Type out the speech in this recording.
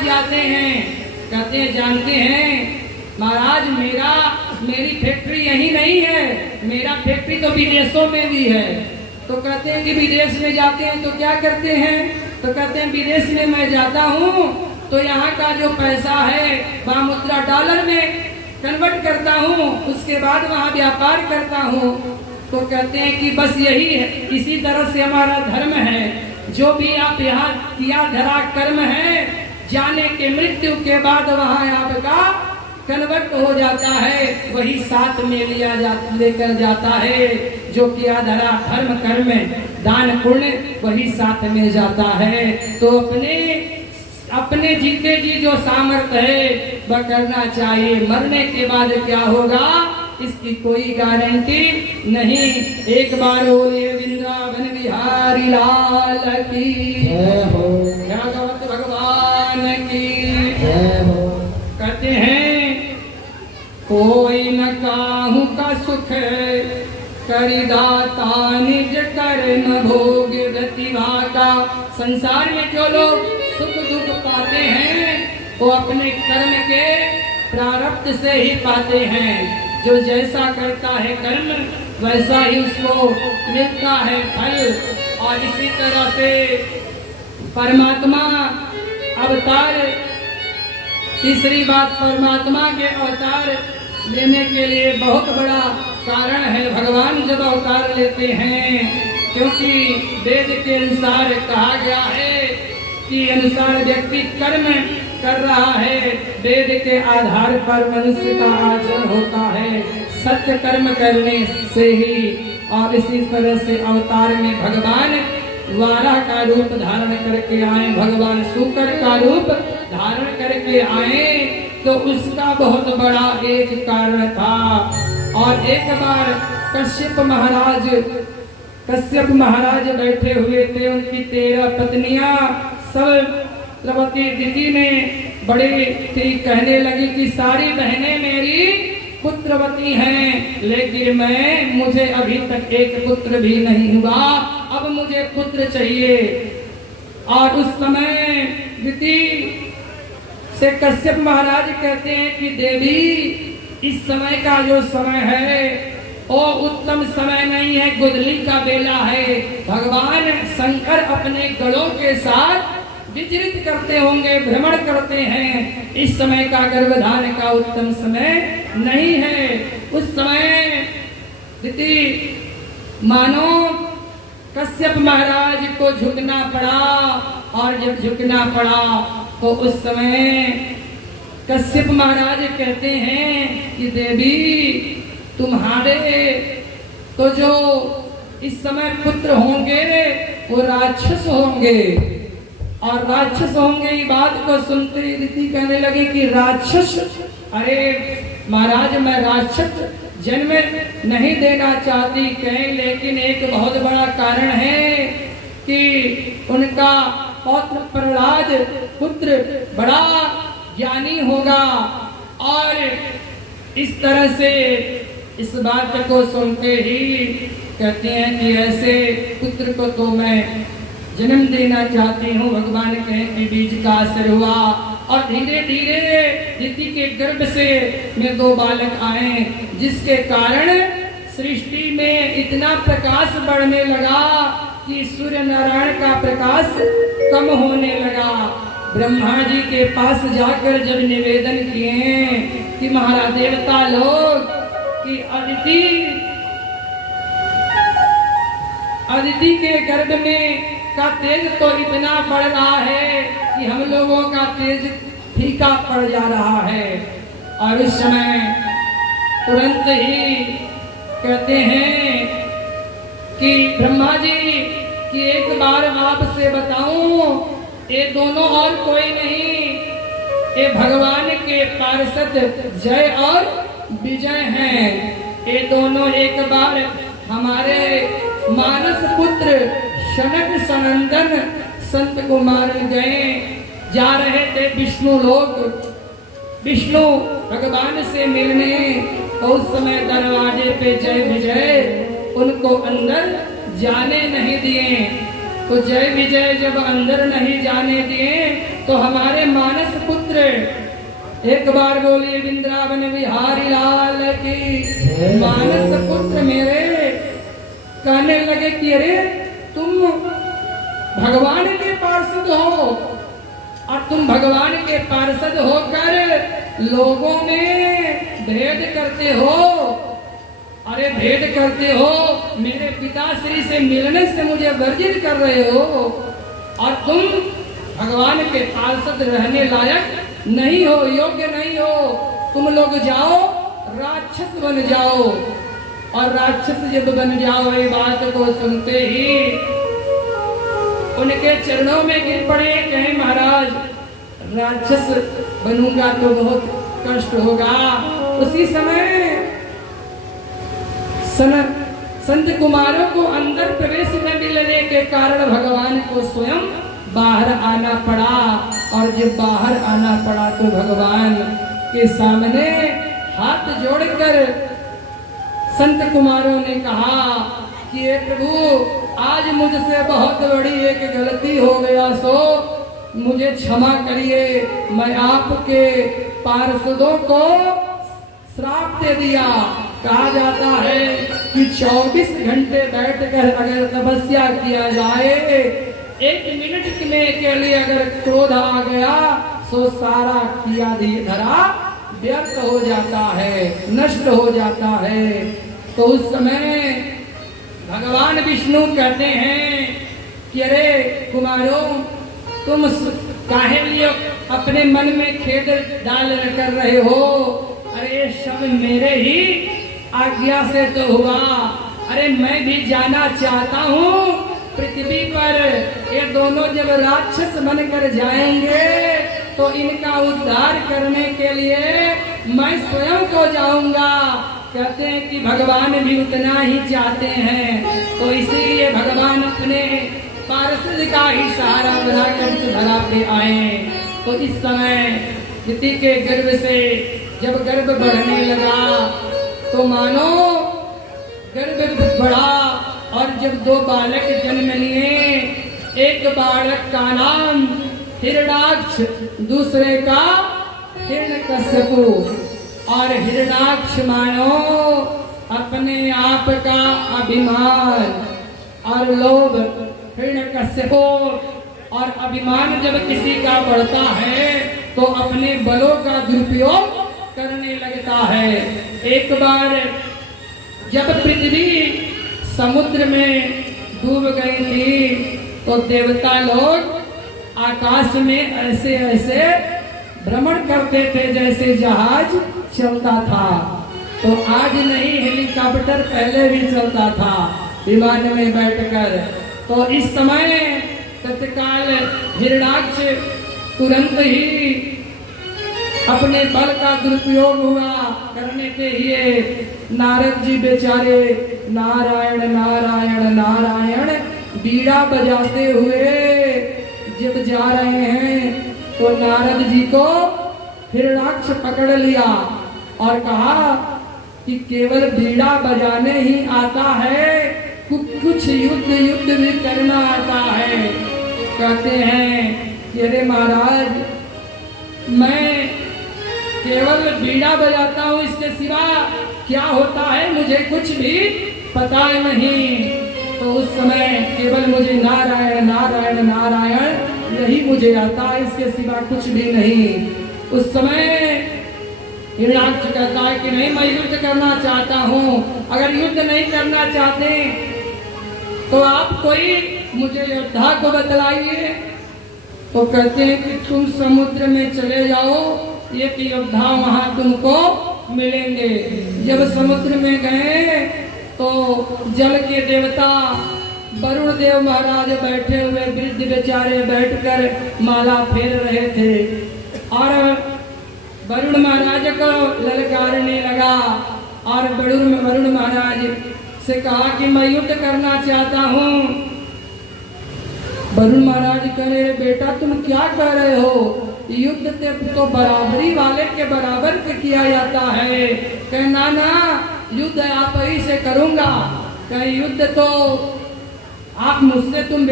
कहाँ जाते हैं? कहते हैं जानते हैं महाराज, मेरी फैक्ट्री यही नहीं है, मेरा फैक्ट्री तो विदेशों में भी है। तो कहते हैं कि विदेश में जाते हैं तो क्या करते हैं? तो कहते हैं विदेश में मैं जाता हूँ तो यहाँ का जो पैसा है वह मुद्रा डॉलर में कन्वर्ट करता हूँ, उसके बाद वहाँ व्यापार करता हूँ। तो कहते हैं कि बस यही है, इसी तरह से हमारा धर्म है। जो भी आप यहाँ किया धरा कर्म है, जाने के मृत्यु के बाद वहाँ आपका कन्वर्ट हो जाता है, वही साथ में लेकर जाता है। जो किया धरा धर्म कर्म दान पुण्य वही साथ में जाता है। तो अपने जीते जी जो सामर्थ्य है वह करना चाहिए। मरने के बाद क्या होगा इसकी कोई गारंटी नहीं। एक बार बोलिए वृंदावन बिहारी लाल की जय हो, भागवत भगवान की जय हो। कहते हैं कोई न काहू का सुख करिदाता निज कर न भोग रतिभा का। संसार में जो लोग सुख दुख पाते हैं वो अपने कर्म के प्रारब्ध से ही पाते हैं। जो जैसा करता है कर्म वैसा ही उसको मिलता है फल। और इसी तरह से परमात्मा अवतार, तीसरी बात, परमात्मा के अवतार लेने के लिए बहुत बड़ा कारण है। भगवान जब अवतार लेते हैं, क्योंकि वेद के अनुसार कहा गया है कि अनुसार व्यक्ति कर्म कर रहा है, वेद के आधार पर मनुष्य का आचरण होता है सत्य कर्म करने से ही। और इसी तरह से अवतार में भगवान वारा का रूप धारण करके आए, भगवान शुकर का रूप धारण करके आए, तो उसका बहुत बड़ा एक कारण था। और एक बार कश्यप महाराज बैठे हुए थे, उनकी 13 पत्नियां सब द्रौपदी दीदी ने बड़े थी, कहने लगी कि सारी बहनें मेरी पुत्रवती हैं, लेकिन मुझे अभी तक एक पुत्र भी नहीं हुआ, अब मुझे पुत्र चाहिए। और उस समय दीदी से कश्यप महाराज कहते हैं कि देवी, इस समय का जो समय है वो उत्तम समय नहीं है, गुदली का बेला है। भगवान शंकर अपने गणों के साथ विचरित करते होंगे, भ्रमण करते हैं, इस समय का गर्भधान का उत्तम समय नहीं है। उस समय मानो कश्यप महाराज को झुकना पड़ा, और जब झुकना पड़ा तो उस समय कश्यप महाराज कहते हैं कि देवी, तुम्हारे तो जो इस समय पुत्र होंगे वो राक्षस होंगे। और राक्षस होंगे, ये बात को सुनते ही रीति कहने लगे कि राक्षस, अरे महाराज मैं राक्षस जन्म नहीं देना चाहती, कहें लेकिन एक बहुत बड़ा कारण है कि उनका पौत्र प्रहलाद पुत्र बड़ा ज्ञानी होगा। और इस तरह से इस बात को सुनते ही कहते हैं कि ऐसे पुत्र को तो मैं जन्म देना चाहती हूँ। भगवान कहे कि बीज का असर हुआ और धीरे धीरे दीदी के गर्भ से में 2 बालक आए, जिसके कारण सृष्टि में इतना प्रकाश बढ़ने लगा कि सूर्य नारायण का प्रकाश कम होने लगा। ब्रह्मा जी के पास जाकर जब निवेदन किए कि महाराज देवता लोग कि अदिति के गर्भ में का तेज तो इतना बढ़ रहा है कि हम लोगों का तेज फीका पड़ जा रहा है। और उस समय तुरंत ही कहते हैं कि ब्रह्मा जी कि एक बार आपसे बताऊं, ये दोनों और कोई नहीं, ये भगवान के पार्षद जय और विजय हैं। ये दोनों एक बार हमारे मानस पुत्र शनक सनंदन संत को मार गए, जा रहे थे विष्णु लोक, विष्णु भगवान से मिलने। तो उस समय दरवाजे पे जय विजय उनको अंदर जाने नहीं दिए। तो जय विजय जब अंदर नहीं जाने दिए तो हमारे मानस पुत्र एक बार बोलिए वृंदावन बिहारी लाल की। मानस पुत्र मेरे कहने लगे कि अरे तुम भगवान के पार्षद हो और तुम भगवान के पार्षद होकर लोगों में भेद करते हो। अरे भेद करते हो, मेरे पिताश्री से मिलने से मुझे वर्जित कर रहे हो और तुम भगवान के पार्षद रहने लायक नहीं हो, योग्य नहीं हो। तुम लोग जाओ राक्षस बन जाओ। और राक्षस जब बन जाओ ये बात को सुनते ही उनके चरणों में गिर पड़े, कहे महाराज राक्षस बनूंगा तो बहुत कष्ट होगा। उसी समय संत कुमारों को अंदर प्रवेश न मिलने के कारण भगवान को स्वयं बाहर आना पड़ा। और जब बाहर आना पड़ा तो भगवान के सामने हाथ जोड़कर संत कुमारों ने कहा कि हे प्रभु आज मुझसे बहुत बड़ी एक गलती हो गया, सो मुझे क्षमा करिए। मैं आपके पार्षदों को श्राप दे दिया। कहा जाता है कि 24 घंटे बैठकर अगर तपस्या किया जाए, 1 मिनट में के लिए अगर क्रोध आ गया तो सारा किया धरा व्यर्थ हो जाता है, नष्ट हो जाता है। तो उस समय भगवान विष्णु कहते हैं कि अरे कुमारों तुम काहे लिए अपने मन में खेद डाल कर रहे हो। अरे सब मेरे ही आज्ञा से तो हुआ। अरे मैं भी जाना चाहता हूँ पृथ्वी पर ये दोनों जब राक्षस बनकर जाएंगे तो इनका उद्धार करने के लिए मैं स्वयं को जाऊंगा। कहते हैं कि भगवान भी उतना ही चाहते हैं, तो इसीलिए भगवान अपने पार्षद का ही सहारा बनाकर इस धरा पे आए। तो इस समय दिति के गर्भ से जब गर्भ बढ़ने लगा तो मानो गर्भ बढ़ा और जब 2 बालक जन्म लिए, एक बालक का नाम हिरणाक्ष, दूसरे का हिरण्यकश्यपु। और हिरणाक्ष मानो अपने आप का अभिमान और लोभ, हिरण्यकश्यपु और अभिमान जब किसी का बढ़ता है तो अपने बलों का दुरुपयोग करने लगता है। एक बार जब पृथ्वी समुद्र में डूब गई थी तो देवता लोग आकाश में ऐसे ऐसे भ्रमण करते थे जैसे जहाज चलता था। तो आज नहीं, हेलीकॉप्टर पहले भी चलता था विमान में बैठकर। तो इस समय तत्काल हिरणाक्ष तुरंत ही अपने बल का दुरुपयोग हुआ करने के लिए नारद जी बेचारे नारायण नारायण नारायण बीड़ा बजाते हुए जब जा रहे हैं तो नारद जी को हिरणाक्ष पकड़ लिया और कहा कि केवल बीड़ा बजाने ही आता है, कुछ युद्ध भी करना आता है। कहते हैं कि अरे महाराज मैं केवल बीड़ा बजाता हूँ, इसके सिवा क्या होता है मुझे कुछ भी पता नहीं। तो उस समय केवल मुझे नारायण नारायण नारायण यही मुझे आता है, इसके सिवा कुछ भी नहीं। उस समय हिरणाक्ष कहता है कि नहीं, मैं युद्ध करना चाहता हूँ। अगर युद्ध नहीं करना चाहते तो आप कोई मुझे योद्धा को बतलाइए। तो कहते हैं कि तुम समुद्र में चले जाओ, एक योद्धा वहां तुमको मिलेंगे। जब समुद्र में गए तो जल के देवता वरुण देव महाराज बैठे हुए, वृद्ध बेचारे बैठकर माला फेर रहे थे और वरुण महाराज को ललकारने लगा और वरुण महाराज से कहा कि मैं युद्ध करना चाहता हूँ। वरुण महाराज कह रहे बेटा तुम क्या कह रहे हो, युद्ध तो बराबरी वाले के बराबर किया जाता है। कहना ना युद्ध आप ही से करूंगा, कहीं युद्ध तो आप मुझसे तुम